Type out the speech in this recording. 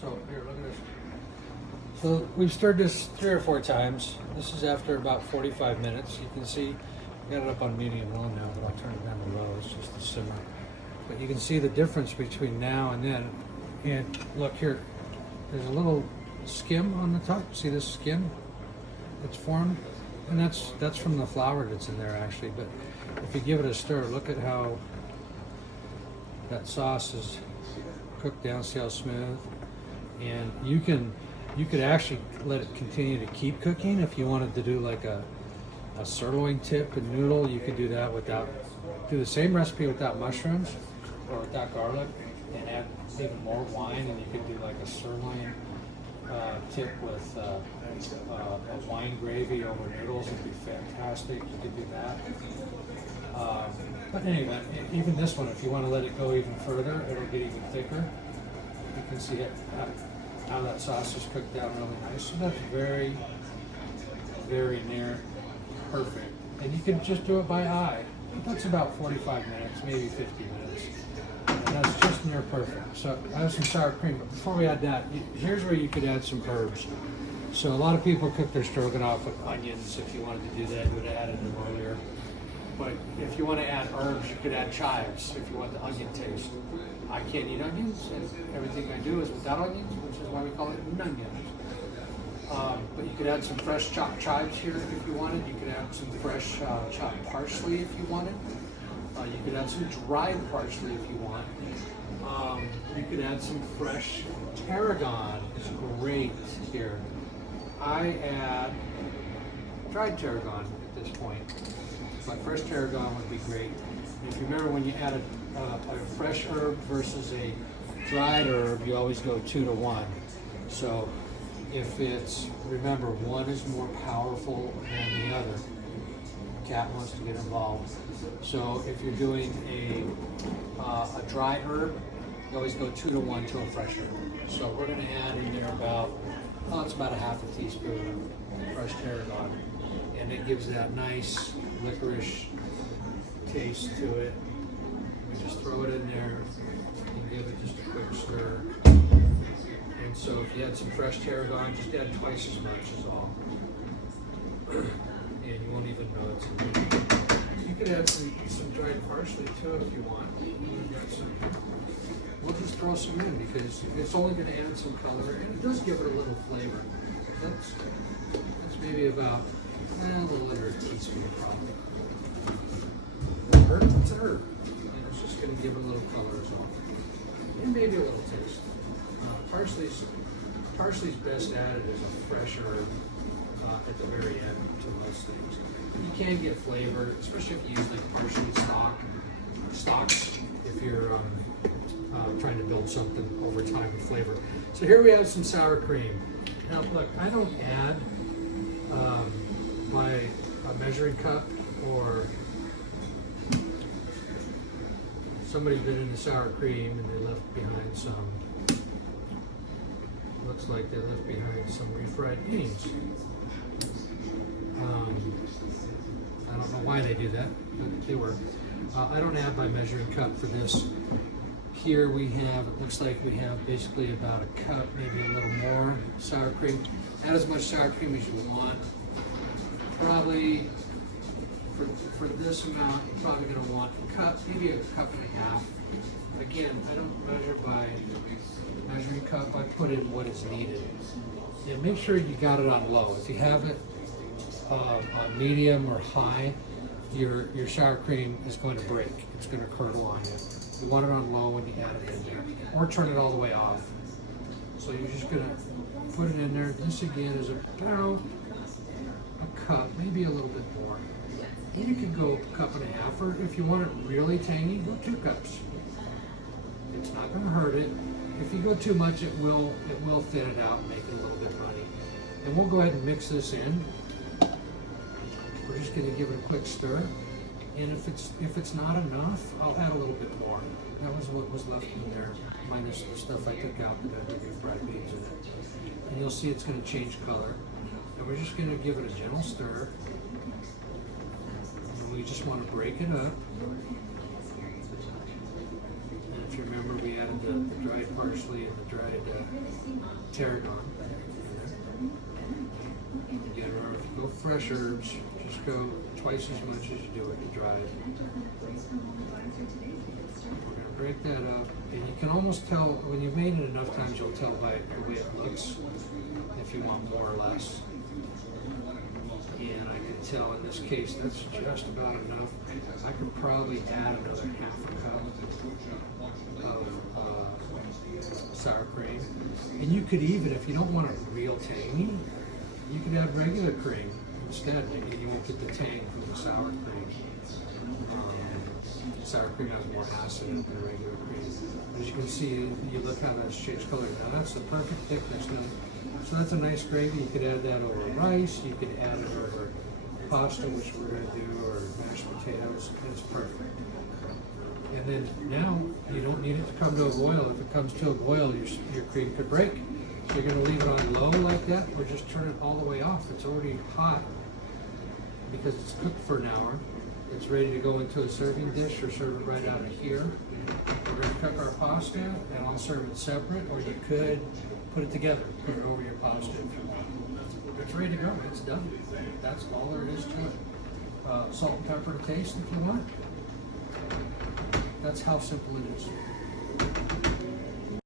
So here, look at this. So we've stirred this 3 or 4 times. This is after about 45 minutes. You can see, I got it up on medium low now, but I'll turn it down to low. It's just the simmer. But you can see the difference between now and then. And look here, there's a little skim on the top. See this skin that's formed? And that's from the flour that's in there actually. But if you give it a stir, look at how that sauce is cooked down. See how smooth? And you could actually let it continue to keep cooking if you wanted to do like a sirloin tip and noodle. You could do that without, do the same recipe without mushrooms or without garlic, and add even more wine, and you could do like a sirloin tip with a wine gravy over noodles. It'd be fantastic. You could do that. But anyway, even this one, if you want to let it go even further, it'll get even thicker. You can see it, how that sauce is cooked down really nice. So that's very, very near perfect. And you can just do it by eye. That's about 45 minutes, maybe 50 minutes. And that's just near perfect. So I have some sour cream, but before we add that, here's where you could add some herbs. So a lot of people cook their stroganoff with onions. If you wanted to do that, you would have added them earlier. But if you want to add herbs, you could add chives if you want the onion taste. I can't eat onions, and everything I do is without onions, which is why we call it nunions. But you could add some fresh chopped chives here if you wanted. You could add some fresh chopped parsley if you wanted. You could add some dried parsley if you want. You could add some fresh tarragon. It's great here. I add dried tarragon at this point, but fresh tarragon would be great. And if you remember, when you add a fresh herb versus a dried herb, you always go 2 to 1. So if it's, remember, one is more powerful than the other. Cat wants to get involved. So if you're doing a dry herb, you always go 2 to 1 to a fresh herb. So we're going to add in there about, it's about a half a teaspoon of fresh tarragon, and it gives that nice licorice taste to it. We just throw it in there and give it just a quick stir. And so if you add some fresh tarragon, just add twice as much is all. And you won't even know it's in there. You could add some dried parsley too if you want. We'll just throw some in because it's only going to add some color, and it does give it a little flavor. That's maybe about a little under a teaspoon probably. Herb, it's a herb. And it's just going to give it a little color as well. And maybe a little taste. Parsley's best added as a fresh herb at the very end to most things. But you can get flavor, especially if you use like parsley stalks, if you're trying to build something over time with flavor. So here we have some sour cream. Now look, I don't add by a measuring cup, or somebody's been in the sour cream and they left behind some, looks like they left behind some refried beans. I don't know why they do that, but they work. I don't add by measuring cup for this. Here we have, it looks like we have basically about a cup, maybe a little more sour cream. Add as much sour cream as you want. Probably, for this amount, you're probably going to want a cup, maybe a cup and a half. Again, I don't measure by measuring cup, I put in what is needed. And make sure you got it on low. If you have it on medium or high, your sour cream is going to break. It's going to curdle on you. You want it on low when you add it in there, or turn it all the way off. So you're just going to put it in there. This again is about a cup, maybe a little bit more. And you could go a cup and a half, or if you want it really tangy, go 2 cups. It's not going to hurt it. If you go too much, it will thin it out and make it a little bit runny. And we'll go ahead and mix this in. We're just going to give it a quick stir. And if it's not enough, I'll add a little bit more. That was what was left in there, minus the stuff I took out that had the fried beans in it. And you'll see it's going to change color. And we're just going to give it a gentle stir. And we just want to break it up. And if you remember, we added the dried parsley and the dried tarragon. Again, remember, if you go fresh herbs, just go twice as much as you do it the dried. We're going to break that up, and you can almost tell, when you've made it enough times, you'll tell by the way it looks, if you want more or less. And I can tell in this case, that's just about enough. I could probably add another half a cup of sour cream. And you could even, if you don't want it real tangy, you could have regular cream instead. Maybe you won't get the tang from the sour cream. Sour cream has more acid than regular cream. As you can see, you look how that's changed color. Now that's the perfect thickness now. So that's a nice gravy. You could add that over rice. You could add it over pasta, which we're going to do, or mashed potatoes. It's perfect. And then now you don't need it to come to a boil. If it comes to a boil, your cream could break. So you're going to leave it on low like that, or just turn it all the way off. It's already hot because it's cooked for an hour. It's ready to go into a serving dish or serve it right out of here. We're going to cook our pasta and I'll serve it separate, or you could put it together, put it over your pasta if you want. It's ready to go. It's done. That's all there is to it. Salt and pepper to taste if you want. That's how simple it is.